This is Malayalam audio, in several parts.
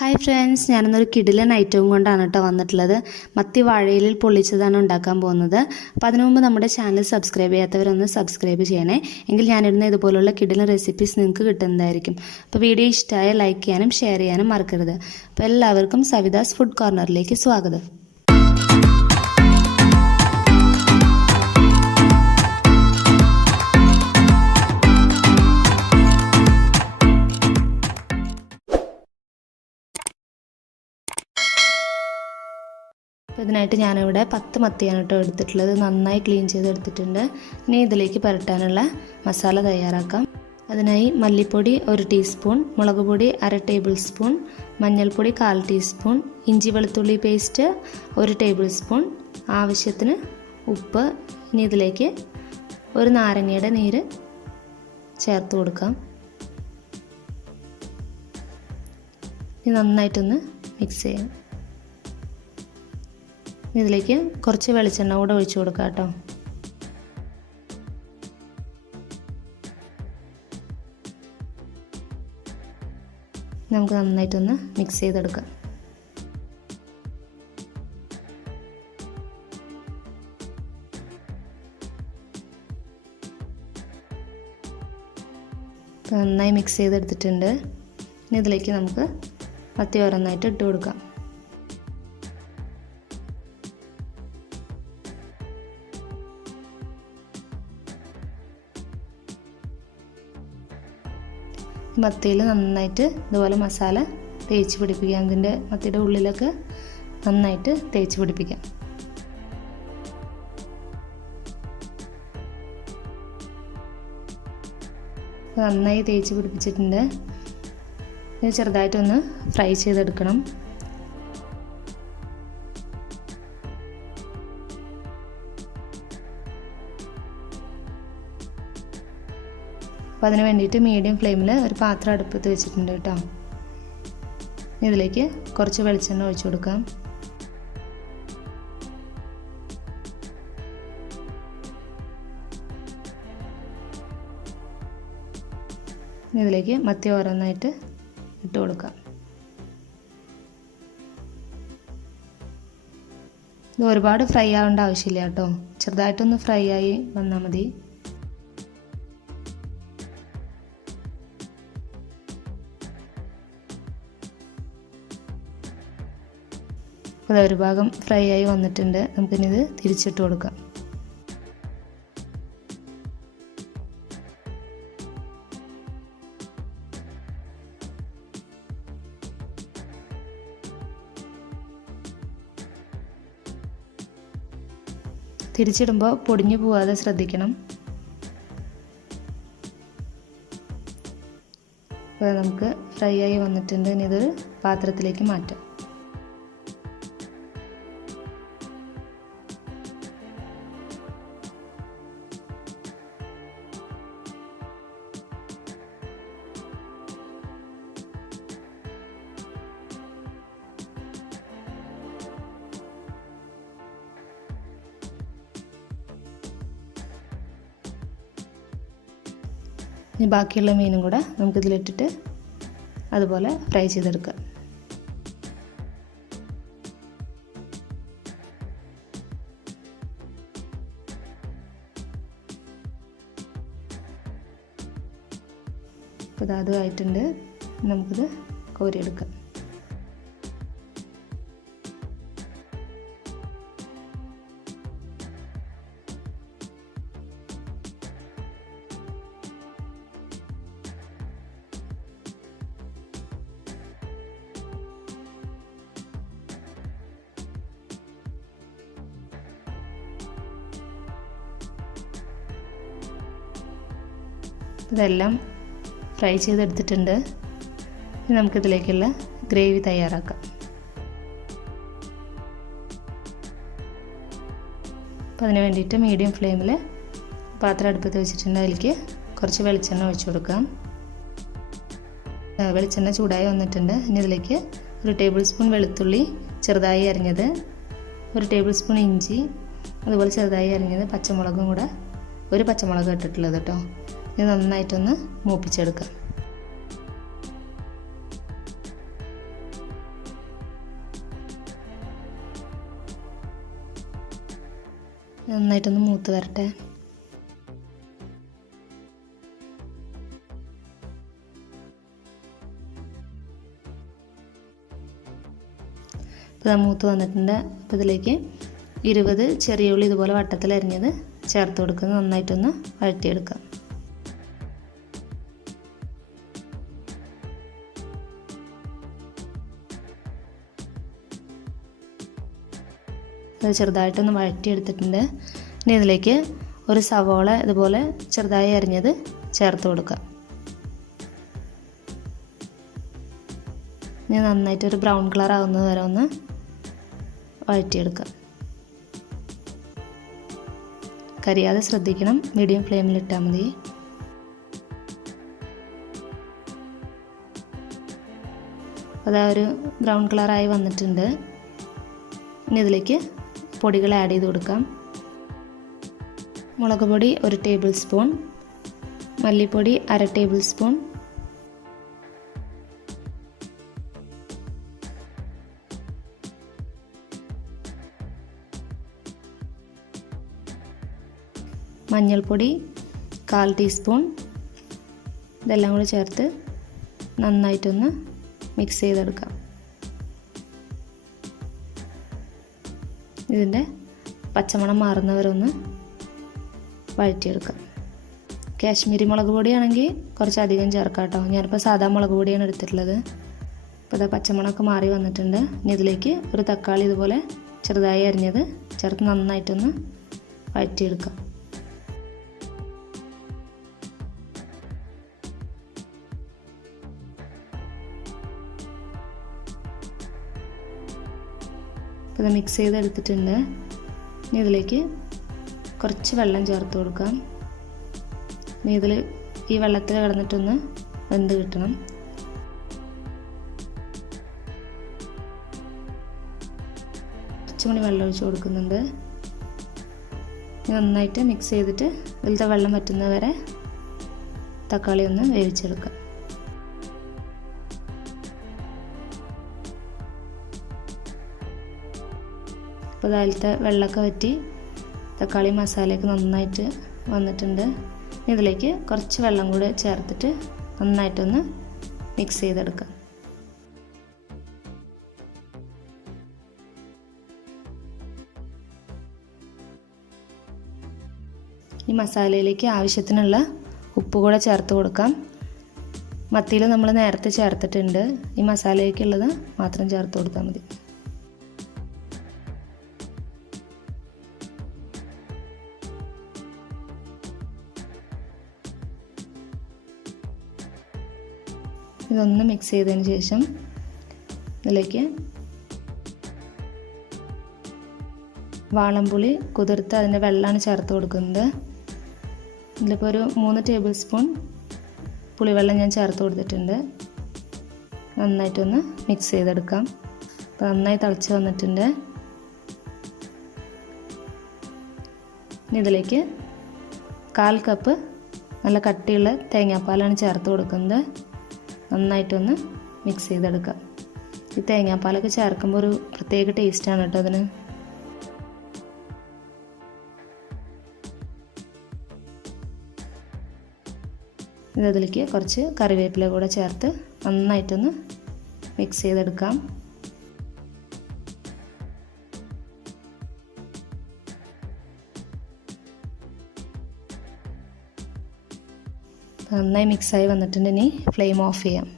ഹായ് ഫ്രണ്ട്സ് ഞാനിന്നൊരു കിടിലൻ ഐറ്റവും കൊണ്ടാണ് കേട്ടോ വന്നിട്ടുള്ളത്. മത്തി വാഴയിലിൽ പൊള്ളിച്ചതാണ് ഉണ്ടാക്കാൻ പോകുന്നത്. അപ്പോൾ അതിനു മുമ്പ് നമ്മുടെ ചാനൽ സബ്സ്ക്രൈബ് ചെയ്യാത്തവരൊന്ന് സബ്സ്ക്രൈബ് ചെയ്യണേ. എങ്കിൽ ഞാനിടുന്ന ഇതുപോലുള്ള കിടിലൻ റെസിപ്പീസ് നിങ്ങൾക്ക് കിട്ടുന്നതായിരിക്കും. അപ്പോൾ വീഡിയോ ഇഷ്ടമായ ലൈക്ക് ചെയ്യാനും ഷെയർ ചെയ്യാനും മറക്കരുത്. അപ്പോൾ എല്ലാവർക്കും സവിതാസ് ഫുഡ് കോർണറിലേക്ക് സ്വാഗതം. ഇതിനായിട്ട് ഞാനിവിടെ പത്ത് മത്തിയാണ് കേട്ടോ എടുത്തിട്ടുള്ളത്. നന്നായി ക്ലീൻ ചെയ്തെടുത്തിട്ടുണ്ട്. ഇനി ഇതിലേക്ക് പുരട്ടാനുള്ള മസാല തയ്യാറാക്കാം. അതിനായി മല്ലിപ്പൊടി ഒരു ടീസ്പൂൺ മുളക് പൊടി അര ടേബിൾ സ്പൂൺ മഞ്ഞൾപ്പൊടി കാൽ ടീസ്പൂൺ ഇഞ്ചി വെളുത്തുള്ളി പേസ്റ്റ് ഒരു ടേബിൾ സ്പൂൺ ആവശ്യത്തിന് ഉപ്പ്. ഇനി ഇതിലേക്ക് ഒരു നാരങ്ങയുടെ നീര് ചേർത്ത് കൊടുക്കാം. ഇനി നന്നായിട്ടൊന്ന് മിക്സ് ചെയ്യാം. ഇതിലേക്ക് കുറച്ച് വെളിച്ചെണ്ണ കൂടെ ഒഴിച്ചു കൊടുക്കാം കേട്ടോ. നമുക്ക് നന്നായിട്ടൊന്ന് മിക്സ് ചെയ്തെടുക്കാം. നന്നായി മിക്സ് ചെയ്തെടുത്തിട്ടുണ്ട്. ഇനി ഇതിലേക്ക് നമുക്ക് പത്തി ഓരോന്നായിട്ട് ഇട്ട് കൊടുക്കാം. മത്തിയിൽ നന്നായിട്ട് ഇതുപോലെ മസാല തേച്ച് പിടിപ്പിക്കാം അതിന്റെ മത്തിയുടെ ഉള്ളിലൊക്കെ നന്നായിട്ട് തേച്ച് പിടിപ്പിക്കാം. നന്നായി തേച്ച് പിടിപ്പിച്ചിട്ടുണ്ട്. ചെറുതായിട്ടൊന്ന് ഫ്രൈ ചെയ്തെടുക്കണം. അപ്പോൾ അതിന് വേണ്ടിയിട്ട് മീഡിയം ഫ്ലെയിമിൽ ഒരു പാത്രം അടുപ്പത്ത് വെച്ചിട്ടുണ്ട് കേട്ടോ. ഇതിലേക്ക് കുറച്ച് വെളിച്ചെണ്ണ ഒഴിച്ചു കൊടുക്കാം. ഇതിലേക്ക് മത്തി ഓരോന്നായിട്ട് ഇട്ട് കൊടുക്കാം. ഇത് ഒരുപാട് ഫ്രൈ ആവേണ്ട ആവശ്യമില്ല കേട്ടോ. ചെറുതായിട്ടൊന്ന് ഫ്രൈ ആയി വന്നാൽ മതി. അപ്പോൾ ഒരു ഭാഗം ഫ്രൈ ആയി വന്നിട്ടുണ്ട്. നമുക്കിനി ഇത് തിരിച്ചിട്ട് കൊടുക്കാം. തിരിച്ചിടുമ്പോൾ പൊടിഞ്ഞു പോവാതെ ശ്രദ്ധിക്കണം. അപ്പോൾ നമുക്ക് ഫ്രൈ ആയി വന്നിട്ടുണ്ട്. ഇനി ഇത് പാത്രത്തിലേക്ക് മാറ്റാം. ഇനി ബാക്കിയുള്ള മീനും കൂടെ നമുക്കിതിലിട്ടിട്ട് അതുപോലെ ഫ്രൈ ചെയ്തെടുക്കാം. അപ്പോൾ അത് ആയിട്ടുണ്ട്. നമുക്കിത് കോരിയെടുക്കാം. ഇതെല്ലാം ഫ്രൈ ചെയ്തെടുത്തിട്ടുണ്ട്. ഇനി നമുക്കിതിലേക്കുള്ള ഗ്രേവി തയ്യാറാക്കാം. അപ്പോൾ അതിന് വേണ്ടിയിട്ട് മീഡിയം ഫ്ലെയിമിൽ പാത്രം അടുപ്പത്ത് വെച്ചിട്ടുണ്ട്. അതിലേക്ക് കുറച്ച് വെളിച്ചെണ്ണ ഒഴിച്ചു കൊടുക്കാം. വെളിച്ചെണ്ണ ചൂടായി വന്നിട്ടുണ്ട്. ഇനി ഇതിലേക്ക് ഒരു ടേബിൾ സ്പൂൺ വെളുത്തുള്ളി ചെറുതായി അരിഞ്ഞത് ഒരു ടേബിൾ സ്പൂൺ ഇഞ്ചി അതുപോലെ ചെറുതായി അരിഞ്ഞത് പച്ചമുളകും കൂടെ ഒരു പച്ചമുളക് ഇട്ടിട്ടുള്ളത് കേട്ടോ. ഇത് നന്നായിട്ടൊന്ന് മൂപ്പിച്ചെടുക്കുക നന്നായിട്ടൊന്ന് മൂത്ത് വരട്ടെ. ഇപ്പോൾ മൂത്ത് വന്നിട്ടുണ്ട്. അപ്പോൾ ഇതിലേക്ക് ഇരുപത് ചെറിയ ഉള്ളി ഇതുപോലെ വട്ടത്തിൽ അരിഞ്ഞത് ചേർത്ത് കൊടുക്കുന്നത് നന്നായിട്ടൊന്ന് വഴറ്റിയെടുക്കാം. അത് ചെറുതായിട്ടൊന്ന് വഴറ്റിയെടുത്തിട്ടുണ്ട്. ഇനി ഇതിലേക്ക് ഒരു സവോള ഇതുപോലെ ചെറുതായി അരിഞ്ഞത് ചേർത്ത് കൊടുക്കുക. ഇനി നന്നായിട്ട് ഒരു ബ്രൗൺ കളർ ആവുന്നത് വരെ ഒന്ന് വഴറ്റിയെടുക്കുക. കരിയാതെ ശ്രദ്ധിക്കണം. മീഡിയം ഫ്ലെയിമിൽ ഇട്ടാൽ മതി. അതാ ഒരു ബ്രൗൺ കളറായി വന്നിട്ടുണ്ട്. ഇനി ഇതിലേക്ക് പൊടികൾ ആഡ് ചെയ്ത് കൊടുക്കാം. മുളക് പൊടി ഒരു ടേബിൾ സ്പൂൺ മല്ലിപ്പൊടി അര ടേബിൾ സ്പൂൺ മഞ്ഞൾപ്പൊടി കാൽ ടീസ്പൂൺ ഇതെല്ലാം കൂടി ചേർത്ത് നന്നായിട്ടൊന്ന് മിക്സ് ചെയ്തെടുക്കാം. ഇതിന്റെ പച്ചമണം മാറുന്നവരൊന്ന് വഴറ്റിയെടുക്കാം കാശ്മീരി മുളക് പൊടിയാണെങ്കിൽ കുറച്ചധികം ചേർക്കാം കേട്ടോ. ഞാനിപ്പോൾ സാധാ മുളക് പൊടിയാണ് എടുത്തിട്ടുള്ളത്. അപ്പോൾ ഇതാ പച്ചമണമൊക്കെ മാറി വന്നിട്ടുണ്ട്. ഇനി ഇതിലേക്ക് ഒരു തക്കാളി ഇതുപോലെ ചെറുതായി അരിഞ്ഞത് ചേർത്ത് നന്നായിട്ടൊന്ന് വഴറ്റിയെടുക്കാം. അപ്പോൾ ഇത് മിക്സ് ചെയ്തെടുത്തിട്ടുണ്ട്. ഇനി ഇതിലേക്ക് കുറച്ച് വെള്ളം ചേർത്ത് കൊടുക്കാം. ഇനി ഇതിൽ ഈ വെള്ളത്തിൽ കിടന്നിട്ടൊന്ന് വെന്ത് കിട്ടണം. കുറച്ചും കൂടി വെള്ളം ഒഴിച്ച് കൊടുക്കുന്നുണ്ട്. നന്നായിട്ട് മിക്സ് ചെയ്തിട്ട് ഇതിലത്തെ വെള്ളം പറ്റുന്നവരെ വരെ തക്കാളി ഒന്ന് വേവിച്ചെടുക്കാം. ഇപ്പോൾ അതിലത്തെ വെള്ളമൊക്കെ വറ്റി തക്കാളി മസാലയൊക്കെ നന്നായിട്ട് വന്നിട്ടുണ്ട്. ഇതിലേക്ക് കുറച്ച് വെള്ളം കൂടെ ചേർത്തിട്ട് നന്നായിട്ടൊന്ന് മിക്സ് ചെയ്തെടുക്കാം. ഈ മസാലയിലേക്ക് ആവശ്യത്തിനുള്ള ഉപ്പ് കൂടെ ചേർത്ത് കൊടുക്കാം. മത്തിയിൽ നമ്മൾ നേരത്തെ ചേർത്തിട്ടുണ്ട്. ഈ മസാലയിലേക്കുള്ളത് മാത്രം ചേർത്ത് കൊടുത്താൽ മതി. ഇതൊന്ന് മിക്സ് ചെയ്തതിന് ശേഷം ഇതിലേക്ക് വാളംപുളി കുതിർത്ത് അതിന്റെ വെള്ളമാണ് ചേർത്ത് കൊടുക്കുന്നത്. ഇതിലിപ്പോൾ ഒരു മൂന്ന് ടേബിൾ സ്പൂൺ പുളിവെള്ളം ഞാൻ ചേർത്ത് കൊടുത്തിട്ടുണ്ട്. നന്നായിട്ടൊന്ന് മിക്സ് ചെയ്തെടുക്കാം. അപ്പോൾ നന്നായി തിളച്ച് വന്നിട്ടുണ്ട്. ഇതിലേക്ക് കാൽ കപ്പ് നല്ല കട്ടിയുള്ള തേങ്ങാപ്പാലാണ് ചേർത്ത് കൊടുക്കുന്നത്. നന്നായിട്ടൊന്ന് മിക്സ് ചെയ്തെടുക്കാം ഈ തേങ്ങാപ്പാലൊക്കെ ചേർക്കുമ്പോൾ ഒരു പ്രത്യേക ടേസ്റ്റാണ് കേട്ടോ അതിന്. ഇതിലേക്ക് കുറച്ച് കറിവേപ്പില കൂടെ ചേർത്ത് നന്നായിട്ടൊന്ന് മിക്സ് ചെയ്തെടുക്കാം. നന്നായി മിക്സായി വന്നിട്ടുണ്ട്. ഇനി ഫ്ലെയിം ഓഫ് ചെയ്യാം.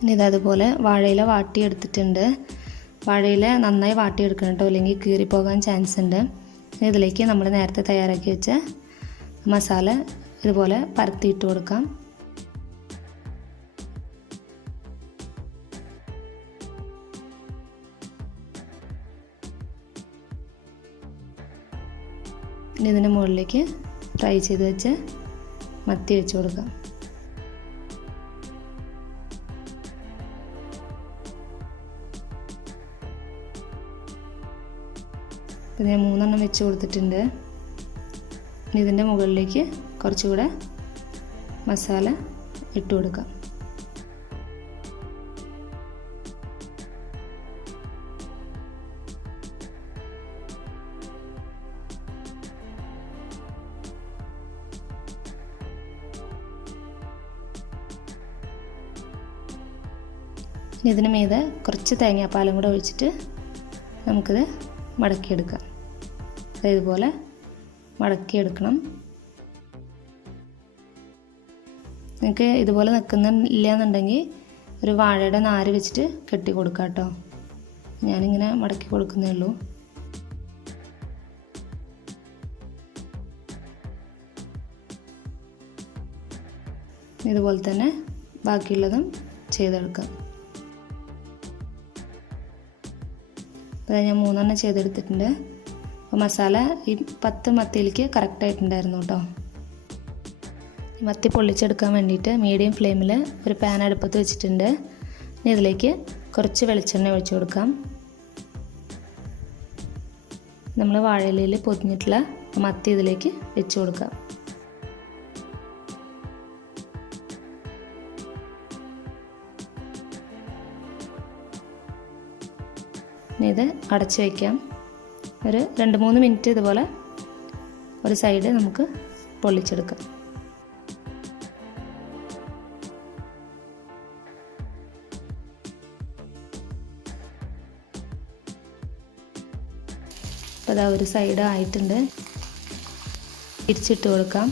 ഇനി ഇതതുപോലെ വാഴയില വാട്ടിയെടുത്തിട്ടുണ്ട്. വാഴയില നന്നായി വാട്ടിയെടുക്കണം കേട്ടോ. അല്ലെങ്കിൽ കീറിപ്പോകാൻ ചാൻസ് ഉണ്ട്. ഇനി ഇതിലേക്ക് നമ്മൾ നേരത്തെ തയ്യാറാക്കി വെച്ച മസാല ഇതുപോലെ പരത്തിയിട്ട് കൊടുക്കാം. ഇനി ഇതിന്റെ മുകളിലേക്ക് ഫ്രൈ ചെയ്ത് വെച്ച് മത്തി വെച്ച് കൊടുക്കാം. ഇപ്പം ഞാൻ മൂന്നെണ്ണം വെച്ച് കൊടുത്തിട്ടുണ്ട്. ഇനി ഇതിന്റെ മുകളിലേക്ക് കുറച്ചുകൂടെ മസാല ഇട്ട് കൊടുക്കാം. ഇതിന് മീതെ കുറച്ച് തേങ്ങാപ്പാലും കൂടെ ഒഴിച്ചിട്ട് നമുക്കിത് മടക്കിയെടുക്കാം. ഇതുപോലെ മടക്കിയെടുക്കണം. നിങ്ങൾക്ക് ഇതുപോലെ നിൽക്കുന്നില്ല എന്നുണ്ടെങ്കിൽ ഒരു വാഴയുടെ നാര് വെച്ചിട്ട് കെട്ടി കൊടുക്കാം കേട്ടോ. ഞാനിങ്ങനെ മടക്കി കൊടുക്കുന്നേ ഉള്ളൂ. ഇതുപോലെ തന്നെ ബാക്കിയുള്ളതും ചെയ്തെടുക്കാം. അത് ഞാൻ മൂന്നെണ്ണം ചെയ്തെടുത്തിട്ടുണ്ട്. അപ്പോൾ മസാല ഈ പത്ത് മത്തിയിലേക്ക് കറക്റ്റായിട്ടുണ്ടായിരുന്നു കേട്ടോ. മത്തി പൊള്ളിച്ചെടുക്കാൻ വേണ്ടിയിട്ട് മീഡിയം ഫ്ലെയിമിൽ ഒരു പാൻ അടുപ്പത്ത് വെച്ചിട്ടുണ്ട്. ഇനി ഇതിലേക്ക് കുറച്ച് വെളിച്ചെണ്ണ ഒഴിച്ചു കൊടുക്കാം. നമ്മൾ വാഴയിലയിൽ പൊതിഞ്ഞിട്ടുള്ള മത്തി ഇതിലേക്ക് വെച്ച് കൊടുക്കാം. ഇത് അടച്ചു വയ്ക്കാം. ഒരു രണ്ട് മൂന്ന് മിനിറ്റ് ഇതുപോലെ ഒരു സൈഡ് നമുക്ക് പൊള്ളിച്ചെടുക്കാം. അപ്പോൾ അതാ ഒരു സൈഡ് ആയിട്ടുണ്ട്. തിരിച്ചിട്ട് കൊടുക്കാം.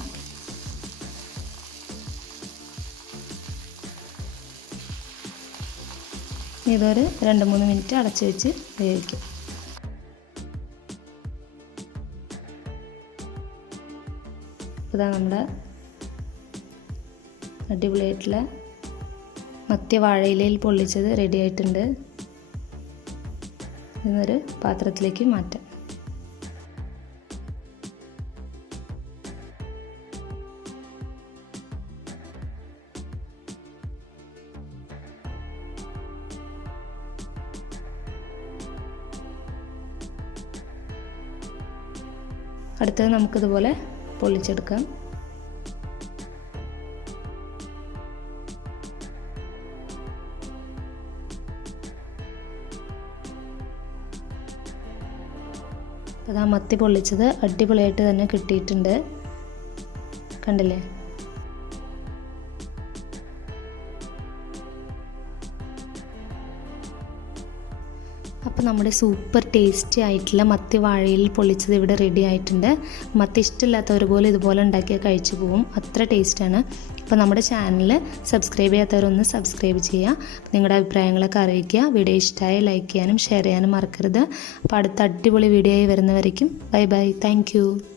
ഇതൊരു രണ്ട് മൂന്ന് മിനിറ്റ് അടച്ച് വെച്ച് വേവിക്കും. ഇതാ നമ്മുടെ അടിപൊളിയായിട്ടുള്ള മത്തി വാഴയിലയിൽ പൊള്ളിച്ചത് റെഡി ആയിട്ടുണ്ട്. ഇന്നൊരു പാത്രത്തിലേക്ക് മാറ്റാം. അടുത്തത് നമുക്കിതുപോലെ പൊള്ളിച്ചെടുക്കാം. ആ മത്തി പൊള്ളിച്ചത് അടിപൊളിയായിട്ട് തന്നെ കിട്ടിയിട്ടുണ്ട്. കണ്ടില്ലേ? അപ്പോൾ നമ്മുടെ സൂപ്പർ ടേസ്റ്റി ആയിട്ടുള്ള മത്തി വാഴയിൽ പൊള്ളിച്ചത് ഇവിടെ റെഡി ആയിട്ടുണ്ട്. മത്തി ഇഷ്ടമില്ലാത്തവർ പോലും ഇതുപോലെ ഉണ്ടാക്കിയാൽ കഴിച്ചു പോകും അത്ര ടേസ്റ്റാണ് അപ്പോൾ നമ്മുടെ ചാനൽ സബ്സ്ക്രൈബ് ചെയ്യാത്തവരൊന്ന് സബ്സ്ക്രൈബ് ചെയ്യുക നിങ്ങളുടെ അഭിപ്രായങ്ങളൊക്കെ അറിയിക്കുക. വീഡിയോ ഇഷ്ടമായി ലൈക്ക് ചെയ്യാനും ഷെയർ ചെയ്യാനും മറക്കരുത്. അപ്പോൾ അടുത്ത അടിപൊളി വീഡിയോ ആയി വരുന്നവരേക്കും ബൈ ബൈ താങ്ക്